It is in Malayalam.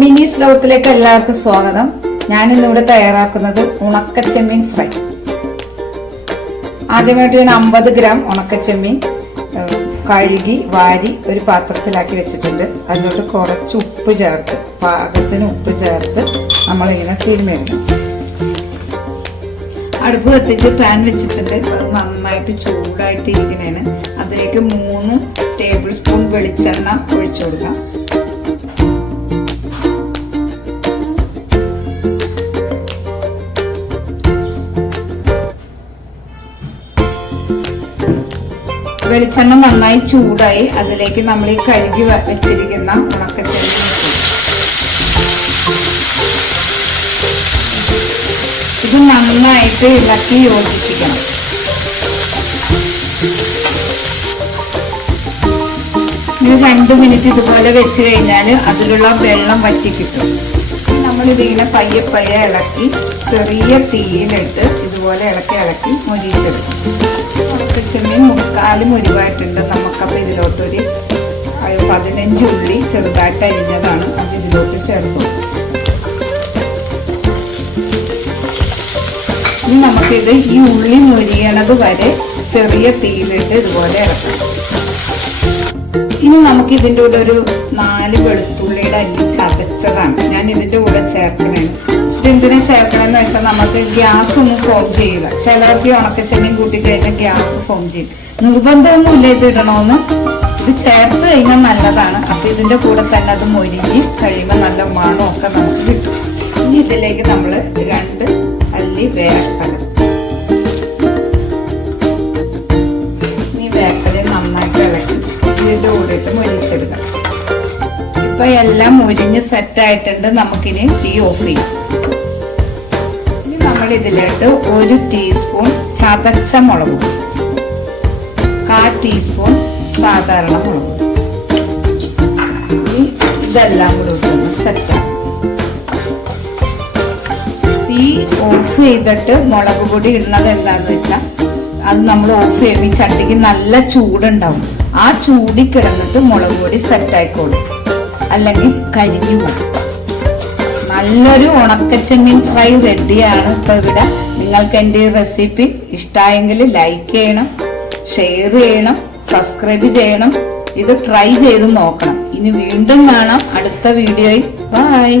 മിനി സ്ലോത്തിലേക്ക് എല്ലാവർക്കും സ്വാഗതം. ഞാൻ ഇന്നിവിടെ തയ്യാറാക്കുന്നത് ഉണക്കച്ചെമ്മീൻ ഫ്രൈ. ആദ്യമായിട്ട് ഞാൻ അമ്പത് ഗ്രാം ഉണക്കച്ചെമ്മീൻ കഴുകി വാരി ഒരു പാത്രത്തിലാക്കി വെച്ചിട്ടുണ്ട്. അതിലോട്ട് കുറച്ച് ഉപ്പ് ചേർത്ത് പാകത്തിന് ഉപ്പ് ചേർത്ത് നമ്മളിങ്ങനെ തിരുമ്മെടുക്കും അടുപ്പ് കത്തിച്ച് പാൻ വെച്ചിട്ടുണ്ട്. നന്നായിട്ട് ചൂടായിട്ട് ഇരിക്കുന്നതാണ് അതിലേക്ക് മൂന്ന് ടേബിൾ സ്പൂൺ വെളിച്ചെണ്ണ ഒഴിച്ചു കൊടുക്കാം. വെളിച്ചെണ്ണ നന്നായി ചൂടായി അതിലേക്ക് നമ്മൾ ഈ കഴുകി വെച്ചിരിക്കുന്ന ഉണക്കച്ചെടി. ഇത് നന്നായിട്ട് ഇളക്കി യോജിപ്പിക്കണം ഇത് രണ്ട് മിനിറ്റ് ഇതുപോലെ വെച്ച് കഴിഞ്ഞാൽ അതിലുള്ള വെള്ളം വറ്റി കിട്ടും നമ്മളിതിങ്ങനെ പയ്യെ പയ്യെ ഇളക്കി ചെറിയ തീയിലിട്ട് ഇതുപോലെ ഇളക്കി ഇളക്കി മൊരിച്ചെടുക്കും ചെമ്മീൻ മുരിവായിട്ടുണ്ട് നമുക്കപ്പോൾ ഇതിലോട്ടൊരു പതിനഞ്ച് ഉള്ളി ചെറുതായിട്ട് അരിഞ്ഞതാണ്. അത് ഇതിലോട്ട് ചേർത്തു ഇനി നമുക്കിത് ഈ ഉള്ളി മുരിയണത് വരെ ചെറിയ തീയിലിട്ട് ഇതുപോലെ ഇനി നമുക്ക് ഇതിന്റെ കൂടെ ഒരു നാല് വെളുത്തുള്ളിയുടെ അല്ലി ചതച്ചതാണ്. ഞാൻ ഇതിന്റെ കൂടെ ചേർക്കണേ. ഇതെന്തിനാ ചേർക്കണമെന്ന് വെച്ചാൽ നമുക്ക് ഗ്യാസ് ഒന്ന് ഫോം ചെയ്യുക. ചിലർക്ക് ഈ ഉണക്ക ചെമ്മീൻ കൂട്ടി കഴിഞ്ഞാൽ ഗ്യാസ് ഫോം ചെയ്യും. നിർബന്ധമൊന്നുമില്ല ഇത് ഇടണമെന്ന് ഇത് ചേർത്ത് കഴിഞ്ഞാൽ നല്ലതാണ്. അപ്പൊ ഇതിന്റെ കൂടെ തന്നെ അത് മൊരിഞ്ഞ് കഴിയുമ്പോൾ നല്ല മണം ഒക്കെ നമുക്ക് കിട്ടും. ഇനി ഇതിലേക്ക് നമ്മൾ രണ്ട് അല്ലി വേക്കൽ ഈ വേക്കൽ നന്നായിട്ട് ഇളക്കി ഇതിന്റെ കൂടെ ഇട്ട് മൊരിച്ചെടുക്കാം. ഇപ്പൊ എല്ലാം മുരിഞ്ഞ് സെറ്റ് ആയിട്ടുണ്ട്. നമുക്കിനി തീ ഓഫ് ചെയ്യാം. ഇതിലോട്ട് ഒരു ടീസ്പൂൺ ചതച്ച മുളക് പൊടി, കാ ടീസ്പൂൺ സാധാരണ മുളക് പൊടി. ഇതെല്ലാം കൂടെ ഇട്ടൊന്ന് സെറ്റാക്കാം തീ ഓഫ് ചെയ്തിട്ട് മുളക് പൊടി ഇടുന്നത് എന്താന്ന് വെച്ചാൽ അത് നമ്മൾ ഓഫ് ചെയ്യും ഈ ചട്ടിക്ക് നല്ല ചൂടുണ്ടാവും. ആ ചൂടി കിടന്നിട്ട് മുളക് പൊടി സെറ്റ് ആയിക്കോളും. അല്ലെങ്കിൽ കരിഞ്ഞു പോകും നല്ലൊരു ഉണക്കച്ചെമ്മീൻ ഫ്രൈ റെഡിയാണ് ഇപ്പൊ ഇവിടെ. നിങ്ങൾക്ക് എന്റെ ഈ റെസിപ്പി ഇഷ്ടമായെങ്കിൽ ലൈക്ക് ചെയ്യണം ഷെയർ ചെയ്യണം സബ്സ്ക്രൈബ് ചെയ്യണം. ഇത് ട്രൈ ചെയ്ത് നോക്കണം. ഇനി വീണ്ടും കാണാം. അടുത്ത വീഡിയോയിൽ. ബൈ.